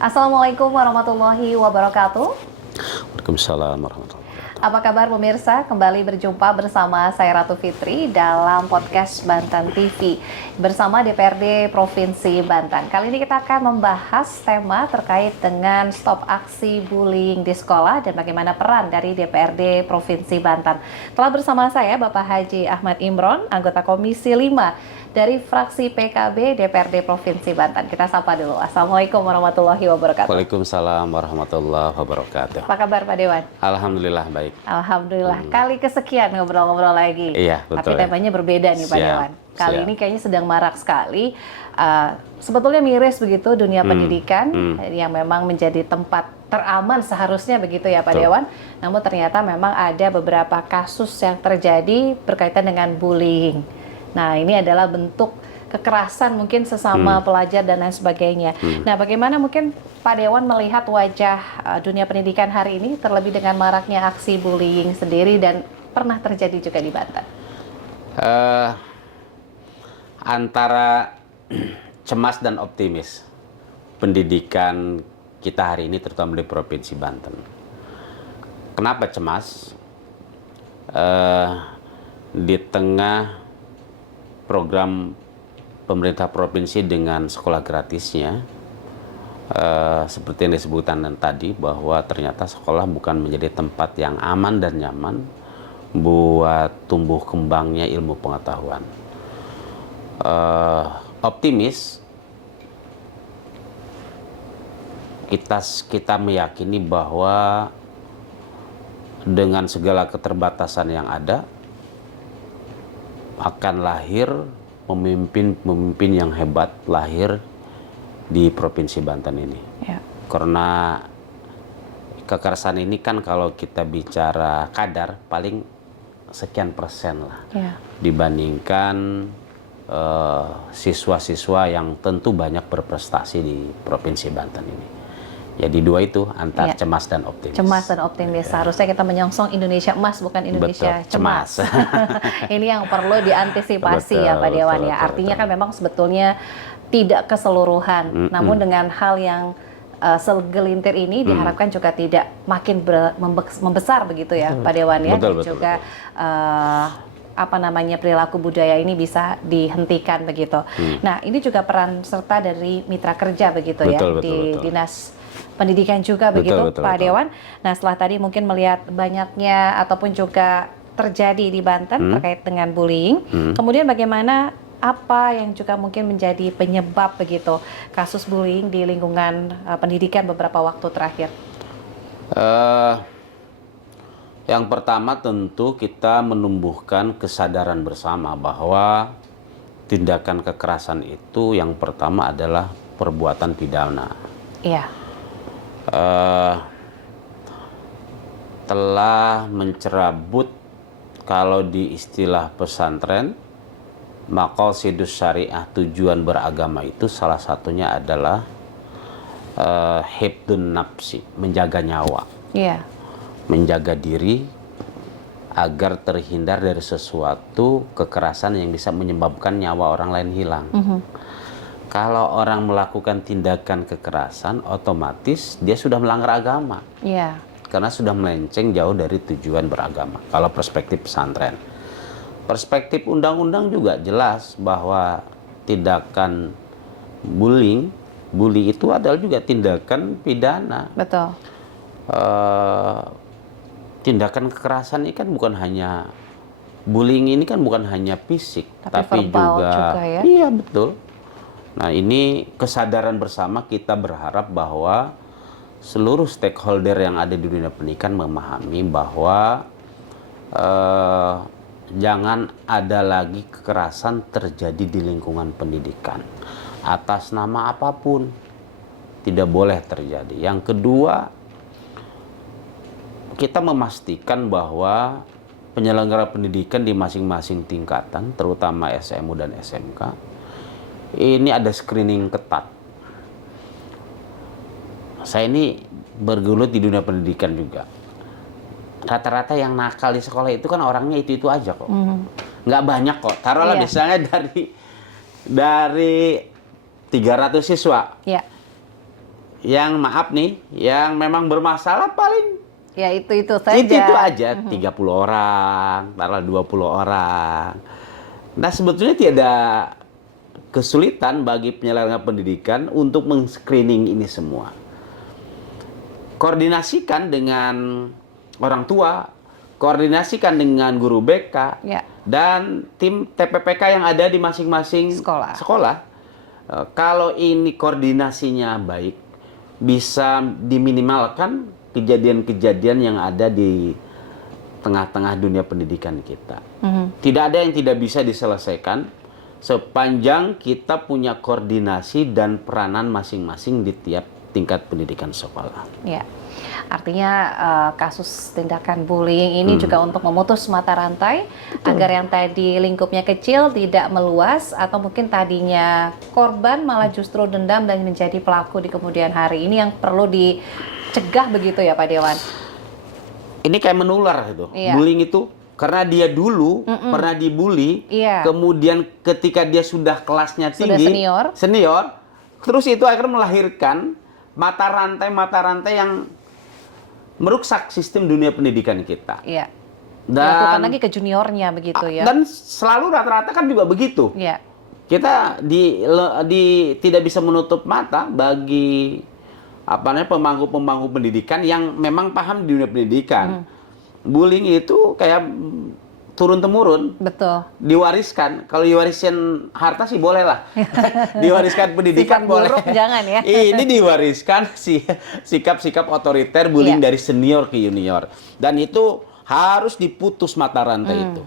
Assalamualaikum warahmatullahi wabarakatuh. Waalaikumsalam warahmatullahi wabarakatuh. Apa kabar pemirsa? Kembali berjumpa bersama saya Ratu Fitri dalam podcast Banten TV bersama DPRD Provinsi Banten. Kali ini kita akan membahas tema terkait dengan stop aksi bullying di sekolah dan bagaimana peran dari DPRD Provinsi Banten. Telah bersama saya Bapak Haji Ahmad Imron, anggota Komisi 5 dari fraksi PKB DPRD Provinsi Banten. Kita sapa dulu. Assalamualaikum warahmatullahi wabarakatuh. Waalaikumsalam warahmatullahi wabarakatuh. Apa kabar Pak Dewan? Alhamdulillah baik. Alhamdulillah. Kali kesekian ngobrol-ngobrol lagi. Iya, betul. Tapi temanya berbeda nih Pak Dewan. Kali ini kayaknya sedang marak sekali. Sebetulnya miris begitu dunia pendidikan yang memang menjadi tempat teraman seharusnya begitu ya Pak Dewan. Namun ternyata memang ada beberapa kasus yang terjadi berkaitan dengan bullying. Nah, ini adalah bentuk kekerasan mungkin sesama pelajar dan lain sebagainya. Nah, bagaimana mungkin Pak Dewan melihat wajah dunia pendidikan hari ini terlebih dengan maraknya aksi bullying sendiri dan pernah terjadi juga di Banten? Antara cemas dan optimis pendidikan kita hari ini terutama di Provinsi Banten. Kenapa cemas? Di tengah program pemerintah provinsi dengan sekolah gratisnya, seperti yang disebutkan tadi bahwa ternyata sekolah bukan menjadi tempat yang aman dan nyaman buat tumbuh kembangnya ilmu pengetahuan. Optimis, kita meyakini bahwa dengan segala keterbatasan yang ada akan lahir pemimpin yang hebat lahir di Provinsi Banten ini. Ya. Karena kekerasan ini kan kalau kita bicara kadar paling sekian persen lah dibandingkan siswa-siswa yang tentu banyak berprestasi di Provinsi Banten ini. Jadi dua itu antara cemas dan optimis. Cemas dan optimis. Seharusnya kita menyongsong Indonesia emas bukan Indonesia cemas. Ini yang perlu diantisipasi ya Pak Dewan ya. Artinya kan memang sebetulnya tidak keseluruhan. Namun dengan hal yang segelintir ini diharapkan juga tidak makin membesar begitu ya Pak Dewan ya. Dan juga perilaku budaya ini bisa dihentikan begitu. Nah, ini juga peran serta dari mitra kerja begitu di Dinas Pendidikan juga begitu Pak Dewan. Nah, setelah tadi mungkin melihat banyaknya ataupun juga terjadi di Banten terkait dengan bullying. Kemudian bagaimana apa yang juga mungkin menjadi penyebab begitu kasus bullying di lingkungan pendidikan beberapa waktu terakhir? Yang pertama tentu kita menumbuhkan kesadaran bersama bahwa tindakan kekerasan itu yang pertama adalah perbuatan pidana. Iya. Telah mencerabut kalau di istilah pesantren maqasidus syariah, tujuan beragama itu salah satunya adalah hifdun nafsi, menjaga nyawa, menjaga diri agar terhindar dari sesuatu kekerasan yang bisa menyebabkan nyawa orang lain hilang. Kalau orang melakukan tindakan kekerasan, otomatis dia sudah melanggar agama. Karena sudah melenceng jauh dari tujuan beragama. Kalau perspektif pesantren. Perspektif undang-undang juga jelas bahwa tindakan bully itu adalah juga tindakan pidana. Betul. Tindakan kekerasan ini kan bukan hanya bullying ini kan bukan hanya fisik, tapi juga ya? Iya, betul. Nah, ini kesadaran bersama kita berharap bahwa seluruh stakeholder yang ada di dunia pendidikan memahami bahwa jangan ada lagi kekerasan terjadi di lingkungan pendidikan atas nama apapun, tidak boleh terjadi. Yang kedua, kita memastikan bahwa penyelenggara pendidikan di masing-masing tingkatan, terutama SMU dan SMK, ini ada screening ketat. Saya ini bergelut di dunia pendidikan juga. Rata-rata yang nakal di sekolah itu kan orangnya itu aja kok. Nggak banyak kok. Taruhlah misalnya dari 300 siswa. yang maaf nih, yang memang bermasalah paling ya itu saja. Itu aja, 30 orang, taruhlah 20 orang. Nah, sebetulnya tidak kesulitan bagi penyelenggara pendidikan untuk men-screening ini semua. Koordinasikan dengan orang tua, koordinasikan dengan guru BK, ya, dan tim TPPK yang ada di masing-masing sekolah. Kalau ini koordinasinya baik, bisa diminimalkan kejadian-kejadian yang ada di tengah-tengah dunia pendidikan kita. Tidak ada yang tidak bisa diselesaikan sepanjang kita punya koordinasi dan peranan masing-masing di tiap tingkat pendidikan sekolah. Ya, artinya kasus tindakan bullying ini juga untuk memutus mata rantai agar yang tadi lingkupnya kecil tidak meluas, atau mungkin tadinya korban malah justru dendam dan menjadi pelaku di kemudian hari. Ini yang perlu dicegah begitu ya Pak Dewan? Ini kayak menular gitu. Iya. Bullying itu karena dia dulu pernah dibully, kemudian ketika dia sudah kelasnya tinggi, senior, terus itu akhirnya melahirkan mata rantai yang merusak sistem dunia pendidikan kita. Iya. Dan lakukan lagi ke juniornya begitu ya. Dan selalu rata-rata kan juga begitu. Iya. Kita tidak bisa menutup mata bagi pemangku pendidikan yang memang paham di dunia pendidikan. Bullying itu kayak turun-temurun. Betul. Diwariskan. Kalau diwariskan harta sih boleh lah. Diwariskan pendidikan boleh. Buruk jangan ya. Ini diwariskan sikap-sikap otoriter bullying dari senior ke junior. Dan itu harus diputus mata rantai itu.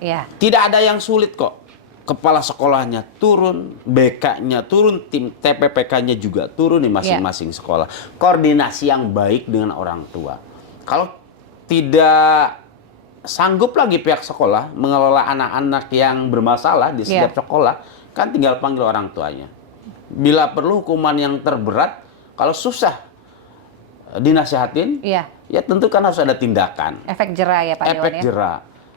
Iya. Tidak ada yang sulit kok. Kepala sekolahnya turun, BK-nya turun, tim TPPK-nya juga turun di masing-masing sekolah. Koordinasi yang baik dengan orang tua. Kalau tidak sanggup lagi pihak sekolah mengelola anak-anak yang bermasalah di setiap sekolah, kan tinggal panggil orang tuanya. Bila perlu hukuman yang terberat, kalau susah dinasihatin, ya tentu kan harus ada tindakan. Efek jera ya Pak Dewan ya? Efek jera.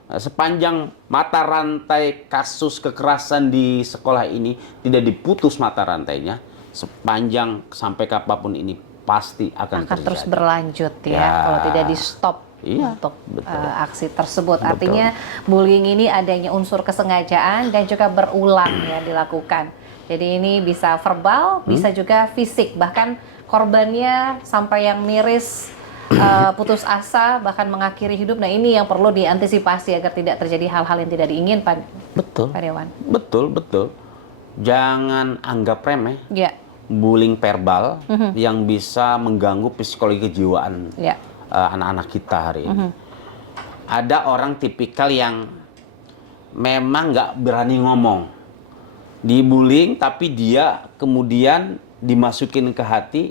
Sepanjang mata rantai kasus kekerasan di sekolah ini tidak diputus mata rantainya, sepanjang sampai kapanpun ini pasti akan terjadi. Terus berlanjut ya kalau tidak di-stop. Untuk aksi tersebut. Artinya bullying ini adanya unsur kesengajaan dan juga berulang ya dilakukan. Jadi ini bisa verbal, bisa juga fisik. Bahkan korbannya sampai yang miris, putus asa, bahkan mengakhiri hidup. Nah ini yang perlu diantisipasi agar tidak terjadi hal-hal yang tidak diinginkan. Pak Dewan. Betul. Jangan anggap remeh bullying verbal yang bisa mengganggu psikologi kejiwaan. Anak-anak kita hari ini. Ada orang tipikal yang memang nggak berani ngomong, dibullying, tapi dia kemudian dimasukin ke hati,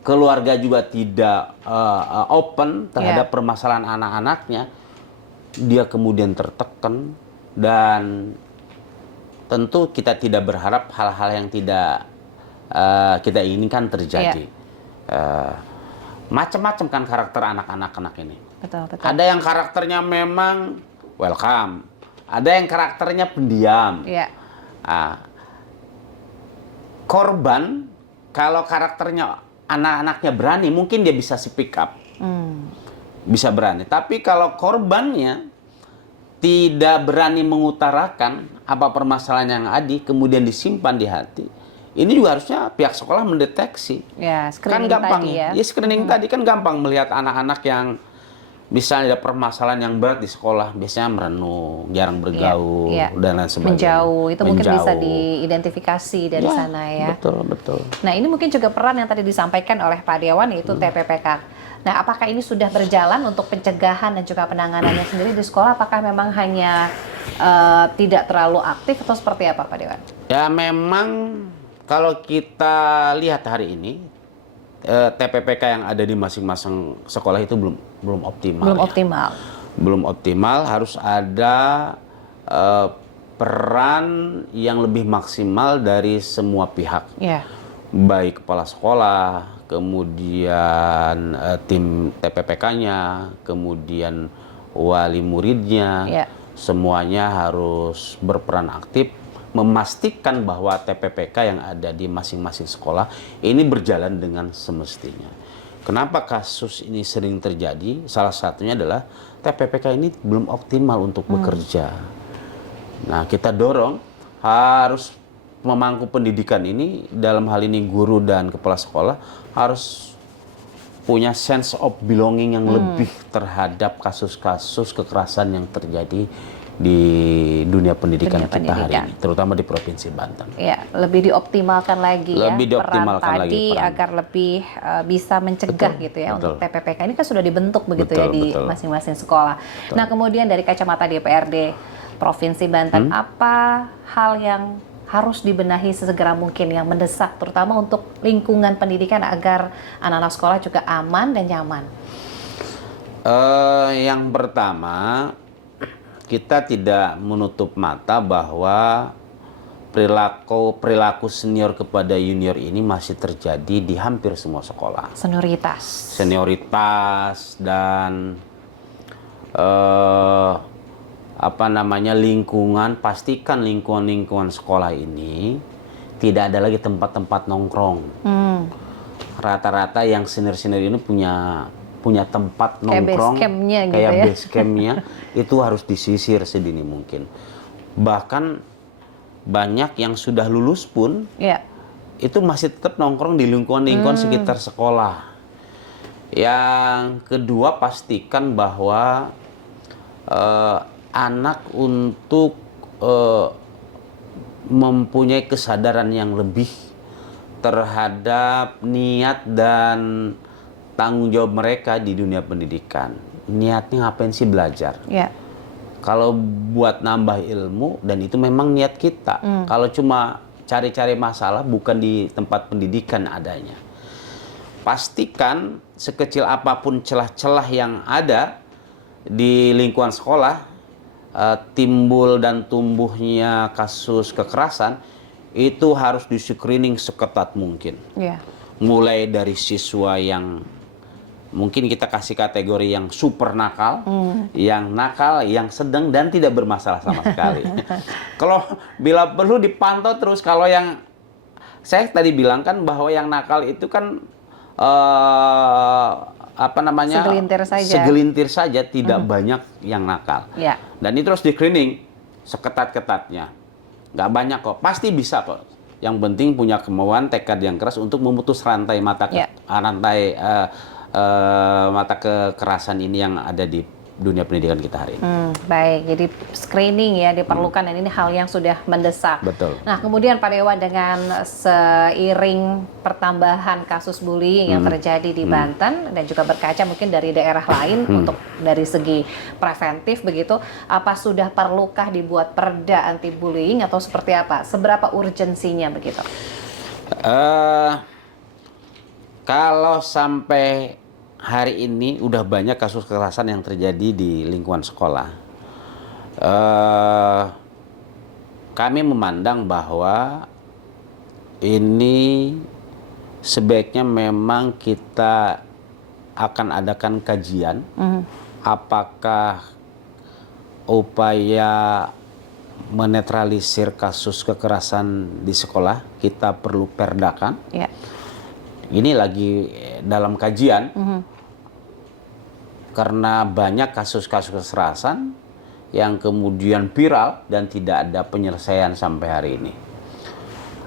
keluarga juga tidak open terhadap permasalahan anak-anaknya, dia kemudian tertekan, dan tentu kita tidak berharap hal-hal yang tidak kita inginkan terjadi. Macam-macam kan karakter anak-anak ini. Betul. Ada yang karakternya memang welcome, ada yang karakternya pendiam. Korban kalau karakternya anak-anaknya berani, mungkin dia bisa speak up, bisa berani. Tapi kalau korbannya tidak berani mengutarakan apa permasalahan yang ada, kemudian disimpan di hati, ini juga harusnya pihak sekolah mendeteksi. Kan gampang tadi screening tadi kan gampang melihat anak-anak yang misalnya ada permasalahan yang berat di sekolah, biasanya merenung, jarang bergaul, dan lain sebagainya. Menjauh, itu mungkin bisa diidentifikasi dari sana ya. Betul. Nah ini mungkin juga peran yang tadi disampaikan oleh Pak Dewan, yaitu TPPK. Nah apakah ini sudah berjalan untuk pencegahan dan juga penanganannya sendiri di sekolah? Apakah memang hanya tidak terlalu aktif atau seperti apa Pak Dewan? Ya memang kalau kita lihat hari ini, TPPK yang ada di masing-masing sekolah itu belum optimal. Belum optimal, harus ada peran yang lebih maksimal dari semua pihak. Baik kepala sekolah, kemudian tim TPPK-nya, kemudian wali muridnya, semuanya harus berperan aktif memastikan bahwa TPPK yang ada di masing-masing sekolah ini berjalan dengan semestinya. Kenapa kasus ini sering terjadi? Salah satunya adalah TPPK ini belum optimal untuk bekerja. Nah, kita dorong harus memangku pendidikan ini, dalam hal ini guru dan kepala sekolah harus punya sense of belonging yang lebih terhadap kasus-kasus kekerasan yang terjadi di dunia pendidikan kita hari ini, terutama di Provinsi Banten. Ya, lebih dioptimalkan lagi dioptimalkan peran lagi tadi agar lebih bisa mencegah gitu ya untuk TPPK ini kan sudah dibentuk begitu ya di masing-masing sekolah. Nah, kemudian dari kacamata DPRD Provinsi Banten, apa hal yang harus dibenahi sesegera mungkin yang mendesak, terutama untuk lingkungan pendidikan agar anak-anak sekolah juga aman dan nyaman? Yang pertama, kita tidak menutup mata bahwa perilaku senior kepada junior ini masih terjadi di hampir semua sekolah. Senioritas dan lingkungan, pastikan lingkungan sekolah ini tidak ada lagi tempat-tempat nongkrong. Rata-rata yang senior ini punya tempat nongkrong kayak base campnya itu harus disisir sedini mungkin. Bahkan banyak yang sudah lulus pun itu masih tetap nongkrong di lingkungan sekitar sekolah. Yang kedua, pastikan bahwa anak untuk mempunyai kesadaran yang lebih terhadap niat dan tanggung jawab mereka di dunia pendidikan. Niatnya ngapain sih belajar? Kalau buat nambah ilmu, dan itu memang niat kita. Kalau cuma cari-cari masalah, bukan di tempat pendidikan adanya. Pastikan sekecil apapun celah-celah yang ada di lingkungan sekolah, timbul dan tumbuhnya kasus kekerasan, itu harus di-screening seketat mungkin. Mulai dari siswa yang mungkin kita kasih kategori yang super nakal, yang nakal, yang sedang, dan tidak bermasalah sama sekali. Kalau bila perlu dipantau terus. Kalau yang saya tadi bilang kan bahwa yang nakal itu kan segelintir saja, tidak banyak yang nakal. Dan itu harus di-screening seketat-ketatnya. Nggak banyak kok, pasti bisa kok. Yang penting punya kemauan, tekad yang keras untuk memutus rantai mata kekerasan ini yang ada di dunia pendidikan kita hari ini. Baik, jadi screening ya diperlukan, dan ini hal yang sudah mendesak. Betul. Nah, kemudian Pak Dewan, dengan seiring pertambahan kasus bullying yang terjadi di Banten dan juga berkaca mungkin dari daerah lain untuk dari segi preventif begitu, apa sudah perlukah dibuat perda anti bullying atau seperti apa? Seberapa urgensinya begitu? Kalau sampai hari ini udah banyak kasus kekerasan yang terjadi di lingkungan sekolah. Kami memandang bahwa ini sebaiknya memang kita akan adakan kajian apakah upaya menetralisir kasus kekerasan di sekolah kita perlu perdakan. Ini lagi dalam kajian. Karena banyak kasus-kasus kekerasan yang kemudian viral dan tidak ada penyelesaian sampai hari ini.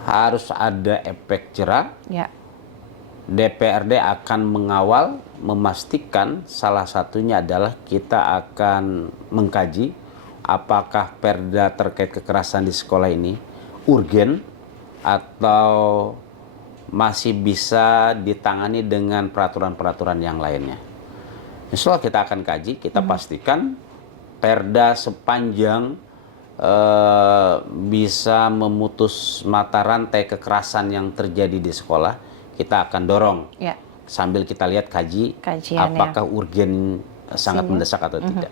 Harus ada efek jera. DPRD akan mengawal, memastikan, salah satunya adalah kita akan mengkaji apakah perda terkait kekerasan di sekolah ini urgen atau masih bisa ditangani dengan peraturan-peraturan yang lainnya. Insya Allah kita akan kaji, kita pastikan perda sepanjang bisa memutus mata rantai kekerasan yang terjadi di sekolah, kita akan dorong. Sambil kita lihat apakah urgen sangat mendesak atau tidak.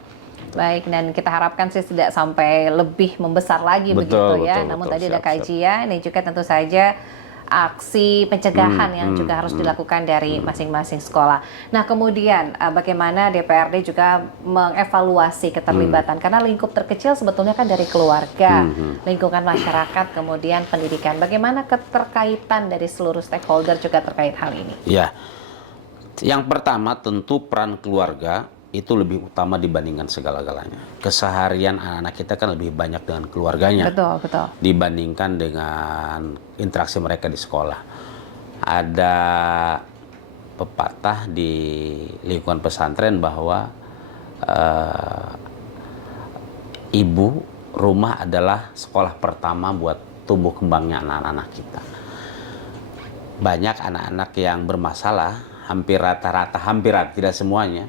Baik, dan kita harapkan sih tidak sampai lebih membesar lagi begitu ya. Namun tadi ada kajian, dan juga tentu saja aksi pencegahan yang juga harus dilakukan dari masing-masing sekolah. Nah, kemudian bagaimana DPRD juga mengevaluasi keterlibatan, karena lingkup terkecil sebetulnya kan dari keluarga, lingkungan masyarakat, kemudian pendidikan. Bagaimana keterkaitan dari seluruh stakeholder juga terkait hal ini? Ya, yang pertama tentu peran keluarga itu lebih utama dibandingkan segala-galanya. Keseharian anak-anak kita kan lebih banyak dengan keluarganya. Betul, betul. Dibandingkan dengan interaksi mereka di sekolah. Ada pepatah di lingkungan pesantren bahwa ibu rumah adalah sekolah pertama buat tumbuh kembangnya anak-anak kita. Banyak anak-anak yang bermasalah, hampir rata-rata, tidak semuanya,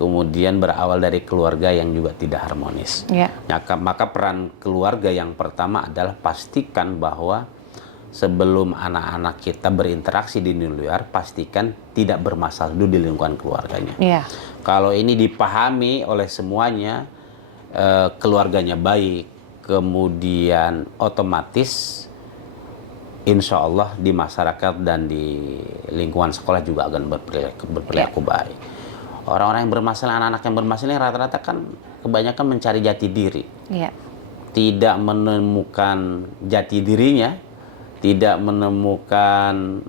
kemudian berawal dari keluarga yang juga tidak harmonis. Maka peran keluarga yang pertama adalah pastikan bahwa sebelum anak-anak kita berinteraksi di luar, pastikan tidak bermasalah dulu di lingkungan keluarganya. Kalau ini dipahami oleh semuanya, keluarganya baik, kemudian otomatis insya Allah di masyarakat dan di lingkungan sekolah juga akan berperilaku baik. Orang-orang yang bermasalah, anak-anak yang bermasalah rata-rata kan kebanyakan mencari jati diri. Tidak menemukan jati dirinya, tidak menemukan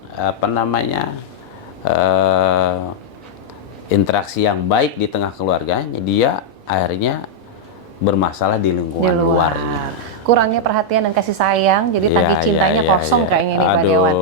interaksi yang baik di tengah keluarganya, dia akhirnya bermasalah di lingkungan luarnya. Kurangnya perhatian dan kasih sayang, jadi tangki cintanya kosong kayaknya nih Pak Dewan.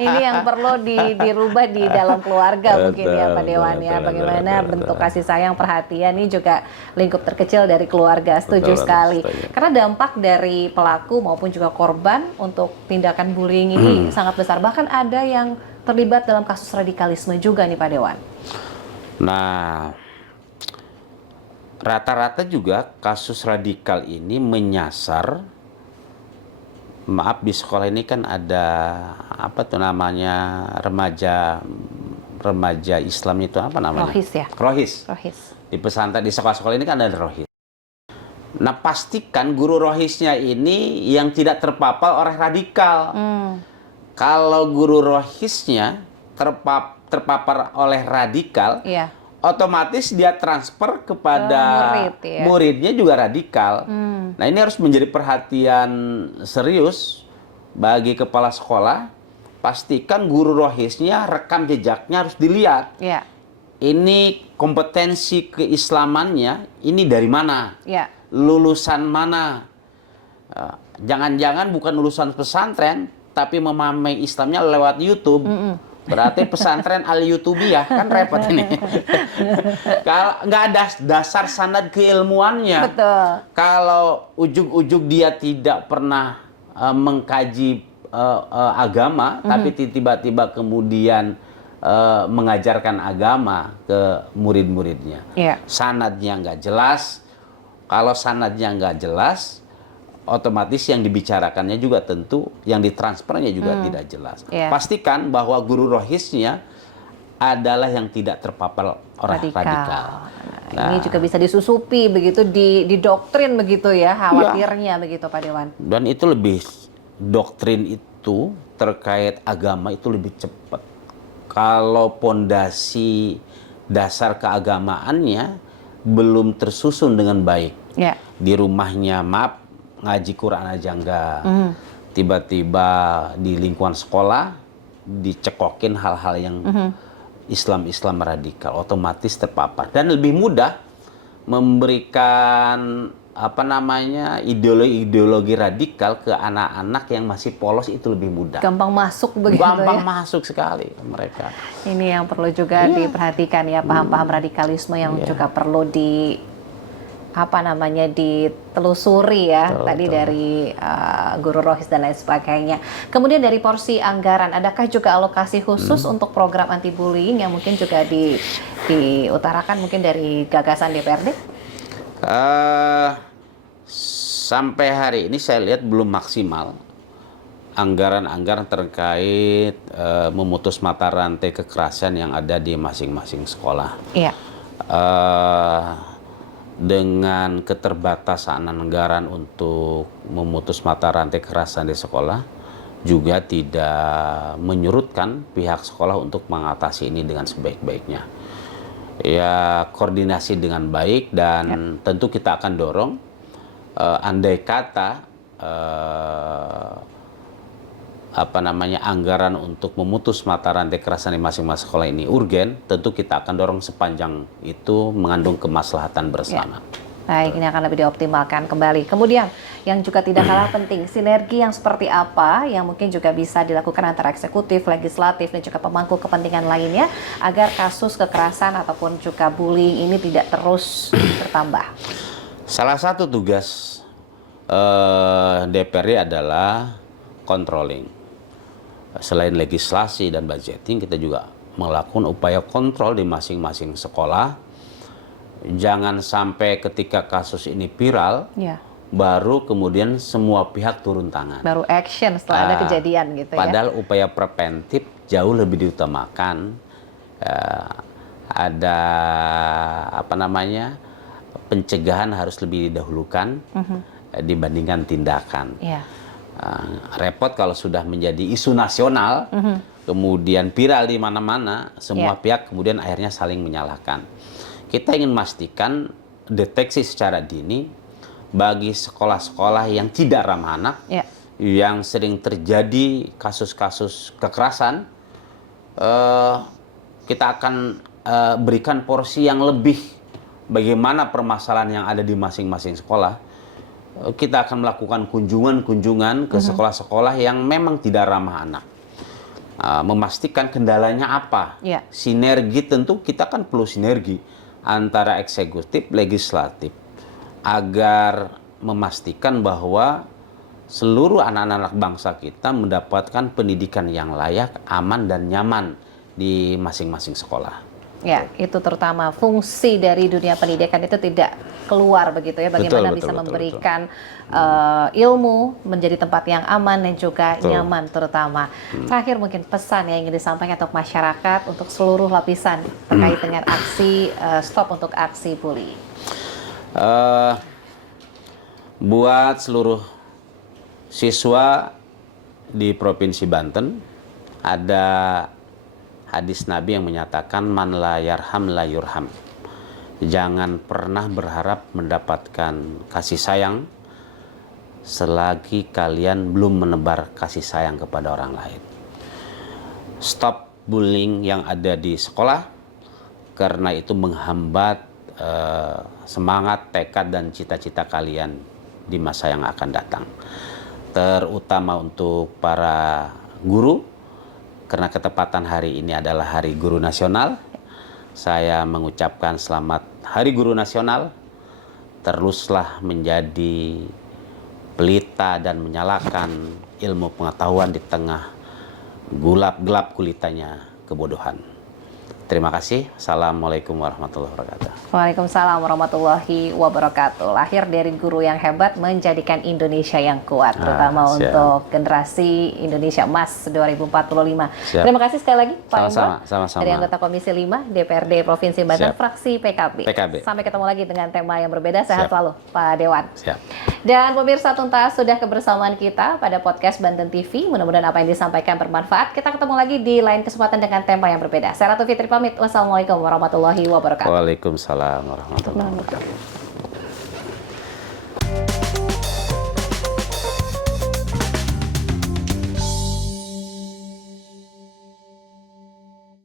Ini yang perlu dirubah di dalam keluarga mungkin ya Pak Dewan ya. Bagaimana bentuk kasih sayang, perhatian ini juga lingkup terkecil dari keluarga. Setuju sekali. Karena dampak dari pelaku maupun juga korban untuk tindakan bullying ini sangat besar. Bahkan ada yang terlibat dalam kasus radikalisme juga nih Pak Dewan. Nah, rata-rata juga kasus radikal ini menyasar, maaf, di sekolah ini kan ada remaja Islam itu apa namanya? Rohis ya? Rohis. Di pesantren, di sekolah-sekolah ini kan ada rohis. Nah, pastikan guru rohisnya ini yang tidak terpapar oleh radikal. Kalau guru rohisnya terpapar oleh radikal, otomatis dia transfer kepada muridnya juga radikal. Nah, ini harus menjadi perhatian serius bagi kepala sekolah. Pastikan guru rohisnya, rekam jejaknya harus dilihat. Ini kompetensi keislamannya, ini dari mana? Lulusan mana? Jangan-jangan bukan lulusan pesantren, tapi memahami Islamnya lewat YouTube. Berarti pesantren al-YouTubiyah, kan repot ini. Kalau nggak ada dasar sanad keilmuannya. Kalau ujug-ujug dia tidak pernah mengkaji agama, tapi tiba-tiba kemudian mengajarkan agama ke murid-muridnya. Sanadnya nggak jelas. Kalau sanadnya nggak jelas, otomatis yang dibicarakannya juga tentu, yang ditransfernya juga tidak jelas. Pastikan bahwa guru rohisnya adalah yang tidak terpapar orang radikal. Nah, ini juga bisa disusupi begitu, didoktrin begitu ya, khawatirnya begitu Pak Dewan. Dan itu lebih, doktrin itu terkait agama itu lebih cepat. Kalau pondasi dasar keagamaannya belum tersusun dengan baik, di rumahnya maaf, ngaji Quran aja enggak, tiba-tiba di lingkungan sekolah dicekokin hal-hal yang Islam radikal, otomatis terpapar dan lebih mudah memberikan ideologi radikal ke anak-anak yang masih polos, itu lebih mudah. Gampang masuk begitu. Gampang masuk sekali mereka. Ini yang perlu juga diperhatikan ya, paham-paham radikalisme yang juga perlu ditelusuri ya, tadi dari guru rohis dan lain sebagainya. Kemudian dari porsi anggaran, adakah juga alokasi khusus untuk program anti bullying yang mungkin juga diutarakan mungkin dari gagasan DPRD? Sampai hari ini saya lihat belum maksimal anggaran-anggaran terkait memutus mata rantai kekerasan yang ada di masing-masing sekolah. Dengan keterbatasan anggaran untuk memutus mata rantai kekerasan di sekolah, juga tidak menyurutkan pihak sekolah untuk mengatasi ini dengan sebaik-baiknya. Ya, koordinasi dengan baik dan tentu kita akan dorong andai kata anggaran untuk memutus mata rantai kekerasan di masing-masing sekolah ini urgen, tentu kita akan dorong sepanjang itu mengandung kemaslahatan bersama. Baik, ini akan lebih dioptimalkan kembali. Kemudian, yang juga tidak kalah penting, sinergi yang seperti apa yang mungkin juga bisa dilakukan antara eksekutif, legislatif, dan juga pemangku kepentingan lainnya agar kasus kekerasan ataupun juga bullying ini tidak terus bertambah. Salah satu tugas DPRD adalah controlling. Selain legislasi dan budgeting, kita juga melakukan upaya kontrol di masing-masing sekolah. Jangan sampai ketika kasus ini viral, baru kemudian semua pihak turun tangan. Baru action setelah ada kejadian gitu ya. Padahal upaya preventif jauh lebih diutamakan. Ada pencegahan harus lebih didahulukan dibandingkan tindakan. Repot kalau sudah menjadi isu nasional, kemudian viral di mana-mana, semua pihak kemudian akhirnya saling menyalahkan. Kita ingin memastikan deteksi secara dini bagi sekolah-sekolah yang tidak ramah anak, yang sering terjadi kasus-kasus kekerasan, kita akan berikan porsi yang lebih bagaimana permasalahan yang ada di masing-masing sekolah. Kita akan melakukan kunjungan-kunjungan ke sekolah-sekolah yang memang tidak ramah anak. Memastikan kendalanya apa. Sinergi, tentu kita kan perlu sinergi antara eksekutif, legislatif, agar memastikan bahwa seluruh anak-anak bangsa kita mendapatkan pendidikan yang layak, aman, dan nyaman di masing-masing sekolah. Ya, itu terutama fungsi dari dunia pendidikan itu tidak keluar begitu ya. Bagaimana bisa memberikan ilmu menjadi tempat yang aman dan juga nyaman terutama. Terakhir mungkin pesan yang ingin disampaikan untuk masyarakat, untuk seluruh lapisan terkait dengan aksi stop untuk aksi bully. Buat seluruh siswa di Provinsi Banten, ada hadis Nabi yang menyatakan man la yarham la yurham. Jangan pernah berharap mendapatkan kasih sayang selagi kalian belum menebar kasih sayang kepada orang lain. Stop bullying yang ada di sekolah, karena itu menghambat semangat, tekad, dan cita-cita kalian di masa yang akan datang. Terutama untuk para guru, karena ketepatan hari ini adalah Hari Guru Nasional, saya mengucapkan selamat Hari Guru Nasional. Teruslah menjadi pelita dan menyalakan ilmu pengetahuan di tengah gelap gulitanya kebodohan. Terima kasih. Assalamualaikum warahmatullahi wabarakatuh. Waalaikumsalam warahmatullahi wabarakatuh. Lahir dari guru yang hebat menjadikan Indonesia yang kuat, terutama untuk generasi Indonesia Emas 2045. Terima kasih sekali lagi Pak Imron dari anggota Komisi 5 DPRD Provinsi Banten, fraksi PKB. Sampai ketemu lagi dengan tema yang berbeda. Sehat selalu Pak Dewan. Dan pemirsa, tuntas sudah kebersamaan kita pada podcast Banten TV. Mudah-mudahan apa yang disampaikan bermanfaat. Kita ketemu lagi di lain kesempatan dengan tema yang berbeda. Saya Ratu Fitri pamit. Wassalamualaikum warahmatullahi wabarakatuh. Waalaikumsalam warahmatullahi wabarakatuh.